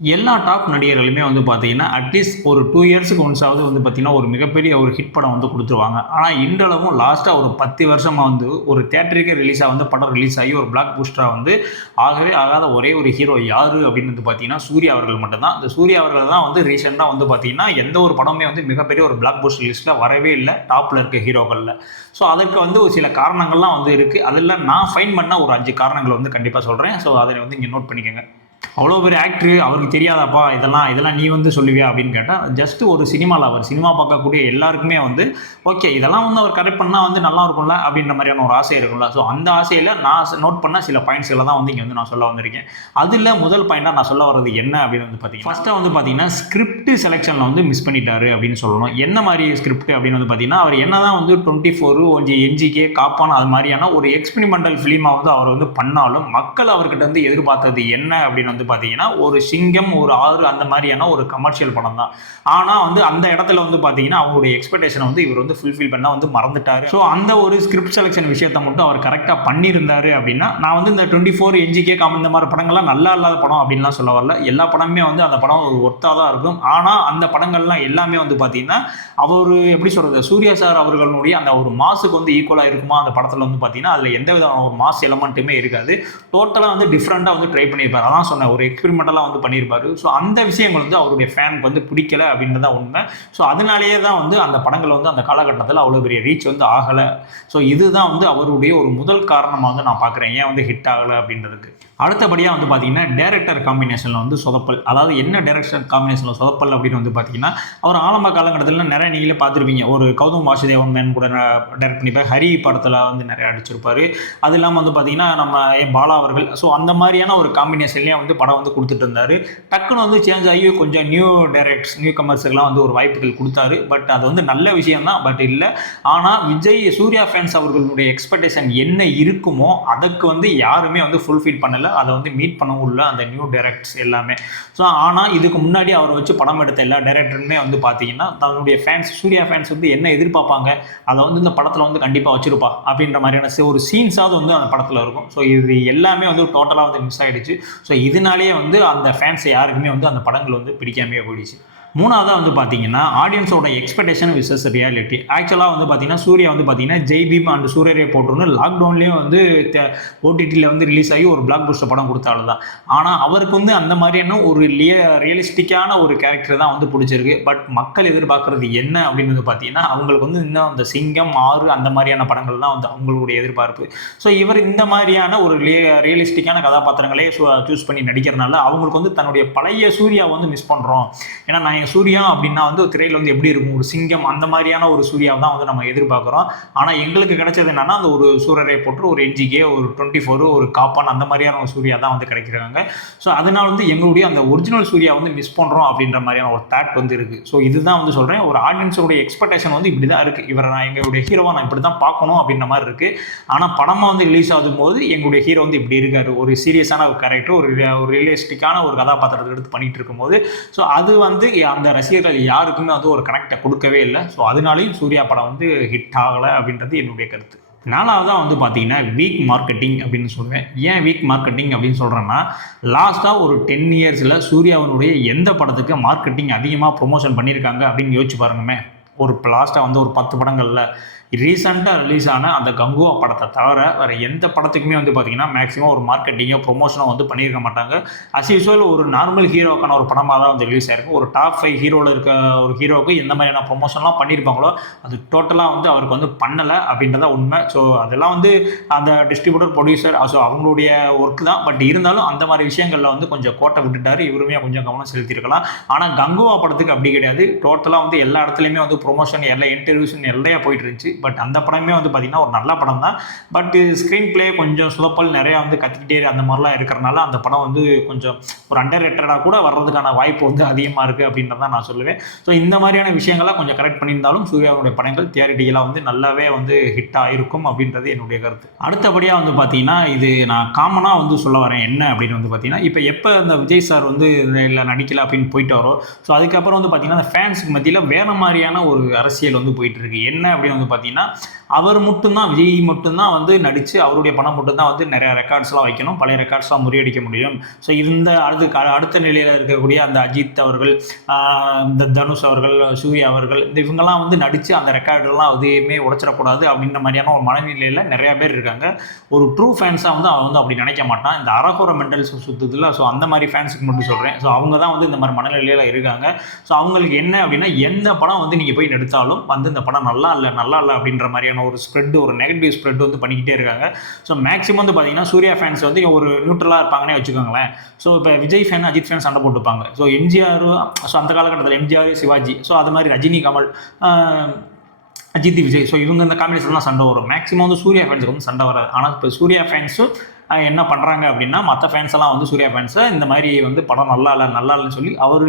எல்லா டாப் நடிகர்களுமே வந்து பார்த்தீங்கன்னா, அட்லீஸ்ட் ஒரு 2 இயர்ஸ்க்கு ஒன்ஸாவது வந்து பார்த்தீங்கன்னா, ஒரு மிகப்பெரிய ஒரு ஹிட் படம் வந்து குடுத்துருவாங்க. ஆனா, இன்றளவும் லாஸ்ட்டா ஒரு 10 வருஷமா வந்து ஒரு தியேட்டருக்கே ரிலீஸா வந்து படம் ரிலீஸ் ஆகி ஒரு பிளாக் பஸ்டரா வந்து ஆகவே ஆகாத ஒரே ஒரு ஹீரோ யாரு அப்படின்னு வந்து பார்த்தீங்கன்னா, சூர்யா அவர்கள் மட்டும் தான். இந்த சூர்யா அவர்கள் தான் வந்து ரீசென்ட்டா வந்து பார்த்தீங்கன்னா, எந்த ஒரு படமுமே வந்து மிகப்பெரிய ஒரு பிளாக் பஸ்டர் லிஸ்ட்ல வரவே இல்ல. டாப்ல இருக்க ஹீரோக்கள்ல. ஸோ, அதற்கு வந்து ஒரு சில காரணங்கள்லாம் வந்து இருக்கு. அதில நான் ஃபைண்ட் பண்ண ஒரு 5 காரணங்கள வந்து கண்டிப்பா சொல்றேன். ஸோ, அத வந்து இங்க நோட் பண்ணிக்கங்க. அவ்வளோ பெரிய ஆக்டரு அவருக்கு தெரியாதாப்பா இதெல்லாம் இதெல்லாம் நீ வந்து சொல்லுவியா அப்படின்னு கேட்டால் ஜஸ்ட் ஒரு சினிமாவில் அவர் சினிமா பார்க்கக்கூடிய எல்லாருக்குமே வந்து ஓகே இதெல்லாம் வந்து அவர் கரெக்ட் பண்ணால் வந்து நல்லா இருக்கும்ல அப்படின்ற மாதிரியான ஒரு ஆசை இருக்கும்ல. ஸோ அந்த ஆசையில் நான் நோட் பண்ண சில பாயிண்ட்ஸ்களை தான் வந்து இங்கே வந்து நான் சொல்ல வந்திருக்கேன். அதில் முதல் பாயிண்டாக நான் சொல்ல வர்றது என்ன அப்படின்னு வந்து பார்த்தீங்கன்னா ஃபஸ்ட்டாக வந்து பார்த்தீங்கன்னா ஸ்கிரிப்ட் செலெக்ஷனில் வந்து மிஸ் பண்ணிட்டாரு அப்படின்னு சொல்லணும். என்ன மாதிரி ஸ்கிரிப்ட் அப்படின்னு வந்து பார்த்தீங்கன்னா அவர் என்ன தான் வந்து 24 கொஞ்சம் என்ஜிகே காப்பான் அது மாதிரியான ஒரு எக்ஸ்பெரிமெண்டல் ஃபிலிமாக வந்து அவர் வந்து பண்ணாலும் மக்கள் அவர்கிட்ட வந்து எதிர்பார்த்தது என்ன அப்படின்னு வந்து பார்த்தீங்கன்னா ஒரு சிங்கம் ஒரு ஆறு அந்த மாதிரியான ஒரு கமர்ஷியல் படம் தான். ஆனால் வந்து அந்த இடத்துல வந்து பார்த்தீங்கன்னா அவங்களுடைய எக்ஸ்பெக்டேஷனை வந்து இவர் வந்து ஃபுல்ஃபில் பண்ண வந்து மறந்துட்டாரு. ஸோ அந்த ஒரு ஸ்கிரிப்ட் செலெக்ஷன் விஷயத்தை மட்டும் அவர் கரெக்டாக பண்ணியிருந்தாரு அப்படின்னா நான் வந்து இந்த 24 என்ஜிகே காம் இந்த மாதிரி படங்கள்லாம் நல்லா இல்லாத படம் அப்படின்லாம் சொல்ல வரல. எல்லா படமுமே வந்து அந்த படம் ஒரு ஒர்த்தாக தான் இருக்கும். ஆனால் அந்த படங்கள்லாம் எல்லாமே வந்து பார்த்தீங்கன்னா அவர் எப்படி சொல்கிறது சூர்யா சார் அவர்களுடைய அந்த ஒரு மாசுக்கு வந்து ஈக்குவலாக இருக்குமா அந்த படத்தில் வந்து பார்த்தீங்கன்னா அதில் எந்த விதமான ஒரு மாஸ் எலமெண்ட்டுமே இருக்காது. டோட்டலாக வந்து டிஃப்ரெண்ட்டாக வந்து ட்ரை பண்ணியிருப்பார். அதான் சொன்னேன் ஒரு எக்ஸ்பெரிமெண்டலாக வந்து பண்ணியிருப்பாரு. ஸோ அந்த விஷயங்கள் வந்து அவருடைய ஃபேனுக்கு வந்து பிடிக்கல அப்படின்றது தான் உண்மை. ஸோ அதனாலேயே தான் வந்து அந்த படங்கள் வந்து அந்த காலகட்டத்தில் அவ்வளோ பெரிய ரீச் வந்து ஆகலை. ஸோ இதுதான் வந்து அவருடைய ஒரு முதல் காரணமாக வந்து நான் பார்க்குறேன் ஏன் வந்து ஹிட் ஆகலை அப்படின்றதுக்கு. அடுத்தபடியாக வந்து பார்த்தீங்கன்னா டேரக்டர் காம்பினேஷனில் வந்து சொதப்பல். அதாவது என்ன டேரக்டர் காம்பினேஷனில் சொதப்பல் அப்படின்னு வந்து பார்த்தீங்கன்னா அவர் ஆரம்ப காலகட்டத்தில் நிறைய நீங்களே பார்த்துருப்பீங்க. ஒரு கௌதம் வாசுதேவன் மேன் கூட டைரக்ட் பண்ணிப்பார். ஹரி படத்தில் வந்து நிறைய அடிச்சிருப்பாரு. அது இல்லாமல் வந்து பார்த்தீங்கன்னா நம்ம பாலா அவர்கள். ஸோ அந்த மாதிரியான ஒரு காம்பினேஷன்லேயே வந்து படம் வந்து கொடுத்துட்டு இருந்தார். டக்குன்னு வந்து சேஞ்ச் ஆகி கொஞ்சம் நியூ கமர்ஸுக்கெலாம் வந்து ஒரு வாய்ப்புகள் கொடுத்தாரு. பட் அது வந்து நல்ல விஷயம் தான். பட் இல்லை ஆனால் விஜய் சூர்யா ஃபேன்ஸ் அவர்களுடைய எக்ஸ்பெக்டேஷன் என்ன இருக்குமோ அதுக்கு வந்து யாருமே வந்து ஃபுல்ஃபில் பண்ணல. அதை வந்து மீட் பண்ணவும் இல்லை அந்த நியூ டைரக்டர்ஸ் எல்லாமே. ஸோ ஆனால் இதுக்கு முன்னாடி அவரை வச்சு படம் எடுத்த எல்லா டைரக்டருமே வந்து பார்த்தீங்கன்னா தன்னுடைய ஃபேன்ஸ் சூர்யா ஃபேன்ஸ் வந்து என்ன எதிர்பார்ப்பாங்க அதை வந்து இந்த படத்தில் வந்து கண்டிப்பாக வச்சிருப்பா அப்படின்ற மாதிரியான ஒரு சீன்ஸாவது வந்து அந்த படத்தில் இருக்கும். ஸோ இது எல்லாமே வந்து டோட்டலாக வந்து மிஸ் ஆகிடுச்சு. ஸோ இதனாலேயே வந்து அந்த ஃபேன்ஸ் யாருக்குமே வந்து அந்த படங்கள் வந்து பிடிக்காமே போயிடுச்சு. மூணாவதாக வந்து பார்த்தீங்கன்னா ஆடியன்ஸோட எக்ஸ்பெக்டேஷன் விசஸ் ரியாலிட்டி. ஆக்சுவலாக வந்து பார்த்தீங்கன்னா சூர்யா வந்து பார்த்தீங்கன்னா ஜெய் பீம் அண்ட் சூரியரே போட்டுன்னு லாக்டவுன்லேயும் வந்து ஓடிடியில் வந்து ரிலீஸ் ஆகி ஒரு பிளாக் பஸ்டர் படம் கொடுத்தாலும் தான். ஆனால் அவருக்கு வந்து அந்த மாதிரியான ஒரு ரியலிஸ்டிக்கான ஒரு கேரக்டர் தான் வந்து பிடிச்சிருக்கு. பட் மக்கள் எதிர்பார்க்குறது என்ன அப்படின்னு வந்து பார்த்தீங்கன்னா அவங்களுக்கு வந்து இன்னும் அந்த சிங்கம் ஆறு அந்த மாதிரியான படங்கள் தான் வந்து அவங்களுடைய எதிர்பார்ப்பு. ஸோ இவர் இந்த மாதிரியான ஒரு ரியலிஸ்டிக்கான கதாபாத்திரங்களே சூஸ் பண்ணி நடிக்கிறதுனால அவங்களுக்கு வந்து தன்னுடைய பழைய சூர்யா வந்து மிஸ் பண்ணுறோம். ஏன்னா நான் சூர்யா அப்படின்னா வந்து திரையில் வந்து எப்படி இருக்கும் ஒரு சிங்கம் அந்த மாதிரியான ஒரு சூர்யாவை தான் வந்து நம்ம எதிர்பார்க்குறோம். ஆனால் எங்களுக்கு கிடைச்சது என்னன்னா அந்த ஒரு சூரரை போட்டு ஒரு என்ஜிகே ஒரு 24 ஒரு காப்பான் அந்த மாதிரியான ஒரு சூர்யா தான் வந்து கிடைக்கிறாங்க. ஸோ அதனால வந்து எங்களுடைய அந்த ஒரிஜினல் சூர்யா வந்து மிஸ் பண்ணுறோம் அப்படின்ற மாதிரியான ஒரு தாட் வந்து இருக்குது. ஸோ இதுதான் வந்து சொல்கிறேன் ஒரு ஆடியன்ஸோடைய எக்ஸ்பெக்டேஷன் வந்து இப்படி தான் இருக்குது. இவரை நான் எங்களுடைய ஹீரோவை நான் இப்படி தான் பார்க்கணும் அப்படின்ற மாதிரி இருக்குது. ஆனால் படமாக வந்து ரிலீஸ் ஆகும் போது எங்களுடைய ஹீரோ வந்து இப்படி இருக்காரு ஒரு சீரியஸான ஒரு கேரக்டர் ஒரு ரியலிஸ்டிக்கான ஒரு கதாபாத்திரத்தை எடுத்து பண்ணிட்டு இருக்கும்போது ஸோ அது வந்து அந்த ரசிகர்கள் யாருக்குமே வந்து ஒரு கனெக்டை கொடுக்கவே இல்லை. ஸோ அதனாலையும் சூர்யா படம் வந்து ஹிட் ஆகலை அப்படின்றது என்னுடைய கருத்து. நாலாவதாக வந்து பார்த்தீங்கன்னா வீக் மார்க்கெட்டிங் அப்படின்னு சொல்லுவேன். ஏன் வீக் மார்க்கெட்டிங் அப்படின்னு சொல்கிறேன்னா லாஸ்ட்டாக ஒரு 10 இயர்ஸில் சூர்யாவினுடைய எந்த படத்துக்கு மார்க்கெட்டிங் அதிகமாக ப்ரொமோஷன் பண்ணியிருக்காங்க அப்படின்னு யோசிச்சு பாருங்கமே. ஒரு லாஸ்ட்டாக வந்து ஒரு 10 படங்களில் ரீசெண்டாக ரிலீஸ் ஆன அந்த கங்குவா படத்தை தவிர வேறு எந்த படத்துக்குமே வந்து பார்த்திங்கன்னா மேக்ஸிமம் ஒரு மார்க்கெட்டிங்கோ ப்ரொமோஷனோ வந்து பண்ணியிருக்க மாட்டாங்க. அஸ் யூஸ்வல் ஒரு நார்மல் ஹீரோக்கான ஒரு படமாக தான் வந்து ரிலீஸ் ஆகிருக்கும். ஒரு டாப் 5 ஹீரோவில் இருக்க ஒரு ஹீரோவுக்கு எந்த மாதிரியான ப்ரொமோஷன்லாம் பண்ணியிருப்பாங்களோ அது டோட்டலாக வந்து அவருக்கு வந்து பண்ணலை அப்படின்றத உண்மை. ஸோ அதெல்லாம் வந்து அந்த டிஸ்ட்ரிபியூட்டர் ப்ரொடியூசர் ஸோ அவங்களுடைய ஒர்க் தான். பட் இருந்தாலும் அந்த மாதிரி விஷயங்களில் வந்து கொஞ்சம் கோட்டை விட்டுட்டார். இவருமே கொஞ்சம் கவனம் செலுத்தியிருக்கலாம். ஆனால் கங்குவா படத்துக்கு அப்படி கிடையாது. டோட்டலாக வந்து எல்லா இடத்துலையுமே வந்து ப்ரொமோஷன் எல்லா இன்டர்வியூஸ் நிறையா போயிட்டு இருந்துச்சு. பட் அந்த படமே வந்து பார்த்திங்கன்னா ஒரு நல்ல படம் தான். பட் ஸ்க்ரீன் பிளே கொஞ்சம் சுதப்பல் நிறையா வந்து கத்திக்கிட்டே அந்த மாதிரிலாம் இருக்கிறனால அந்த படம் வந்து கொஞ்சம் ஒரு அண்டர் ரேட்டடாக கூட வர்றதுக்கான வாய்ப்பு வந்து அதிகமாக இருக்குது அப்படின்றதான் நான் சொல்லுவேன். ஸோ இந்த மாதிரியான விஷயங்கள்லாம் கொஞ்சம் கரெக்ட் பண்ணியிருந்தாலும் சூர்யாவுடைய படங்கள் தியரிட்டிக்கலாக வந்து நல்லாவே வந்து ஹிட் ஆகிருக்கும் அப்படின்றது என்னுடைய கருத்து. அடுத்தபடியாக வந்து பார்த்திங்கன்னா இது நான் காமனாக வந்து சொல்ல வரேன் என்ன அப்படின்னு வந்து பார்த்திங்கன்னா இப்போ எப்போ இந்த விஜய் சார் வந்து இல்லை நடிக்கலை அப்படின்னு போயிட்டு வரோம். ஸோ அதுக்கப்புறம் வந்து பார்த்திங்கன்னா அந்த ஃபேன்ஸுக்கு மத்தியில் வேறு மாதிரியான ஒரு அரசியல் வந்து போயிட்டு இருக்கு. என்ன அப்படின்னு வந்து பார்த்தீங்கன்னா, அவர் மட்டும்தான், விஜய் மட்டும்தான் வந்து நடித்து அவருடைய பணம் மட்டும்தான் வந்து நிறைய ரெக்கார்ட்ஸ்லாம் வைக்கணும், பழைய ரெக்கார்ட்ஸ்லாம் முறியடிக்க முடியும். ஸோ இந்த அடுத்த நிலையில் இருக்கக்கூடிய அந்த அஜித் அவர்கள், இந்த தனுஷ் அவர்கள், சூர்யா அவர்கள், இவங்கெல்லாம் வந்து நடித்து அந்த ரெக்கார்டெல்லாம் எதையுமே உடைச்சிடக்கூடாது அப்படின்ற மாதிரியான ஒரு மனநிலையில் நிறையா பேர் இருக்காங்க. ஒரு ட்ரூ ஃபேன்ஸாக வந்து அவன் வந்து அப்படி நினைக்க மாட்டான். இந்த அரகுற மெண்டல்ஸ் சுற்றுதில்ல, ஸோ அந்த மாதிரி ஃபேன்ஸுக்கு மட்டும் சொல்கிறேன். ஸோ அவங்க தான் வந்து இந்த மாதிரி மனநிலையில் இருக்காங்க. ஸோ அவங்களுக்கு என்ன அப்படின்னா, எந்த படம் வந்து நீங்கள் போய் எடுத்தாலும் வந்து இந்த படம் நல்லா இல்லை அப்படின்ற மாதிரியான ஒரு ஸ்ப்ரெட், ஒரு நெகட்டிவ் ஸ்ப்ரெட் வந்து பண்ணிக்கிட்டே இருக்காங்க. ஸோ மேக்ஸிமம் வந்து பார்த்தீங்கன்னா சூர்யா ஃபேன்ஸ் வந்து ஒரு நியூட்ரலாக இருப்பாங்கன்னே வச்சுக்கோங்களேன். ஸோ இப்போ விஜய் ஃபேன், அஜித் ஃபேன் சண்டை போட்டுப்பாங்க. ஸோ எம்ஜிஆர், ஸோ அந்த காலகட்டத்தில் எம்ஜிஆர், சிவாஜி, ஸோ அது மாதிரி ரஜினி, கமல், அஜித், விஜய், ஸோ இவங்க இந்த காம்பினேஷன்லாம் சண்டை வரும். மேக்ஸிமம் வந்து சூர்யா ஃபேன்ஸுக்கு வந்து சண்டை வராது. ஆனால் இப்போ சூர்யா ஃபேன்ஸும் என்ன பண்ணுறாங்க அப்படின்னா, மற்ற ஃபேன்ஸ் எல்லாம் வந்து சூர்யா ஃபேன்ஸை இந்த மாதிரி வந்து படம் நல்லா இல்லைன்னு சொல்லி அவர்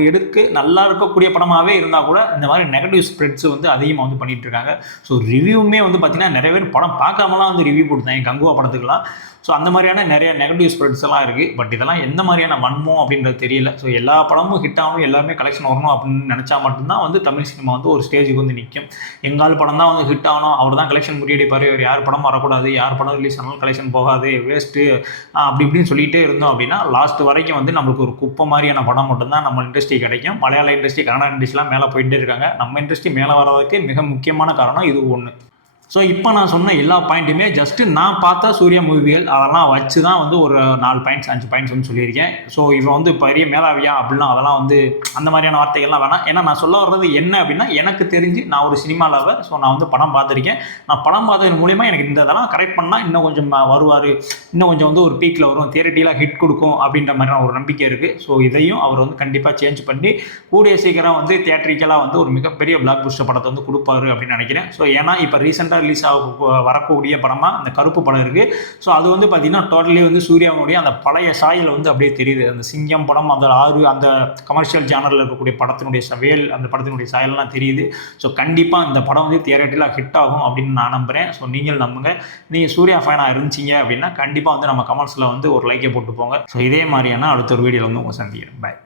நல்லா இருக்கக்கூடிய படமாகவே இருந்தால் கூட இந்த மாதிரி நெகட்டிவ் ஸ்ப்ரெட்ஸ் வந்து அதிகமாக வந்து பண்ணிட்டு இருக்காங்க. ஸோ ரிவ்யூமே வந்து பார்த்தீங்கன்னா நிறைய பேர் படம் பார்க்காமலாம் வந்து ரிவ்யூ போட்டுருந்தாங்க கங்குவா படத்துக்குலாம். ஸோ அந்த மாதிரியான நிறைய நெகட்டிவ் ஸ்ப்ரெட்ஸ் எல்லாம் இருக்குது. பட் இதெல்லாம் எந்த மாதிரியான வன்மம் அப்படின்றது தெரியல. ஸோ எல்லா படமும் ஹிட் ஆகணும், எல்லாருமே கலெக்ஷன் வரணும் அப்படின்னு நினச்சா மட்டும்தான் வந்து தமிழ் சினிமா வந்து ஒரு ஸ்டேஜுக்கு வந்து நிற்கும். எங்கால் படம் தான் வந்து ஹிட் ஆகணும், அவர் தான் கலெக்ஷன் முறியடிப்பார், இவர் யார் படம் வரக்கூடாது, யார் படம் ரிலீஸ் ஆனாலும் கலெக்ஷன் போகாது, வேஸ்ட்டு அப்படி இப்படின்னு சொல்லிகிட்டே இருந்தோம் அப்படின்னா லாஸ்ட் வரைக்கும் வந்து நம்மளுக்கு ஒரு குப்பை மாதிரியான படம் மட்டும்தான் நம்ம இண்டஸ்ட்ரி கிடைக்கும். மலையாள இண்டஸ்ட்ரி, கன்னடா இண்டஸ்ட்ரிலாம் மேலே போயிட்டே இருக்காங்க. நம்ம இண்டஸ்ட்ரி மேலே வர்றதுக்கு மிக முக்கியமான காரணம் இது ஒன்று. ஸோ இப்போ நான் சொன்ன எல்லா பாயிண்ட்டுமே ஜஸ்ட்டு நான் பார்த்த சூர்யா மூவிகள் அதெல்லாம் வச்சு தான் வந்து ஒரு 4 பாயிண்ட்ஸ் 5 பாயிண்ட்ஸ் வந்து சொல்லியிருக்கேன். ஸோ இவன் வந்து பெரிய மேதாவியா அப்படிலாம் அதெல்லாம் வந்து அந்த மாதிரியான வார்த்தைகள்லாம் வேணாம். ஏன்னா நான் சொல்ல வர்றது என்ன அப்படின்னா, எனக்கு தெரிஞ்சு நான் ஒரு சினிமா லவர். ஸோ நான் வந்து படம் பார்த்துருக்கேன். நான் படம் பார்த்தது மூலிமா எனக்கு இந்த இதெல்லாம் கரெக்ட் பண்ணால் இன்னும் கொஞ்சம் வருவார், இன்னும் கொஞ்சம் வந்து ஒரு பீக்கில் வரும், தியேட்டரிலாம் ஹிட் கொடுக்கும் அப்படின்ற மாதிரியான ஒரு நம்பிக்கை இருக்குது. ஸோ இதையும் அவர் வந்து கண்டிப்பாக சேஞ்ச் பண்ணி கூடிய சீக்கிரம் வந்து தியேட்டரிக்கலாக வந்து ஒரு மிகப்பெரிய பிளாக் பஸ்டர் படத்தை வந்து கொடுப்பாரு அப்படின்னு நினைக்கிறேன். ஸோ ஏன்னா இப்போ ரீசெண்டாக ரிலீஸ் வரக்கூடிய படமாக அந்த கருப்பு படம் இருக்குது. ஸோ அது வந்து பார்த்தீங்கன்னா டோட்டலி வந்து சூர்யாவுடைய அந்த பழைய சாயல் வந்து அப்படியே தெரியுது. அந்த சிங்கம் படம், அந்த 6 அந்த கமர்ஷியல் ஜானரில் இருக்கக்கூடிய படத்தினுடைய வேல், அந்த படத்தினுடைய சாயல்லாம் தெரியுது. ஸோ கண்டிப்பாக இந்த படம் வந்து தியேட்டரில் ஹிட் ஆகும் அப்படின்னு நான் நம்புகிறேன். ஸோ நீங்கள் நம்புங்க. நீங்கள் சூர்யா ஃபேனாக இருந்துச்சிங்க அப்படின்னா கண்டிப்பாக வந்து நம்ம கமெண்ட்ஸில் வந்து ஒரு லைக்கை போட்டு போங்க. ஸோ இதே மாதிரியான அடுத்த ஒரு வீடியோவில் வந்து உங்கள் சந்திக்கிறேன். பாய்.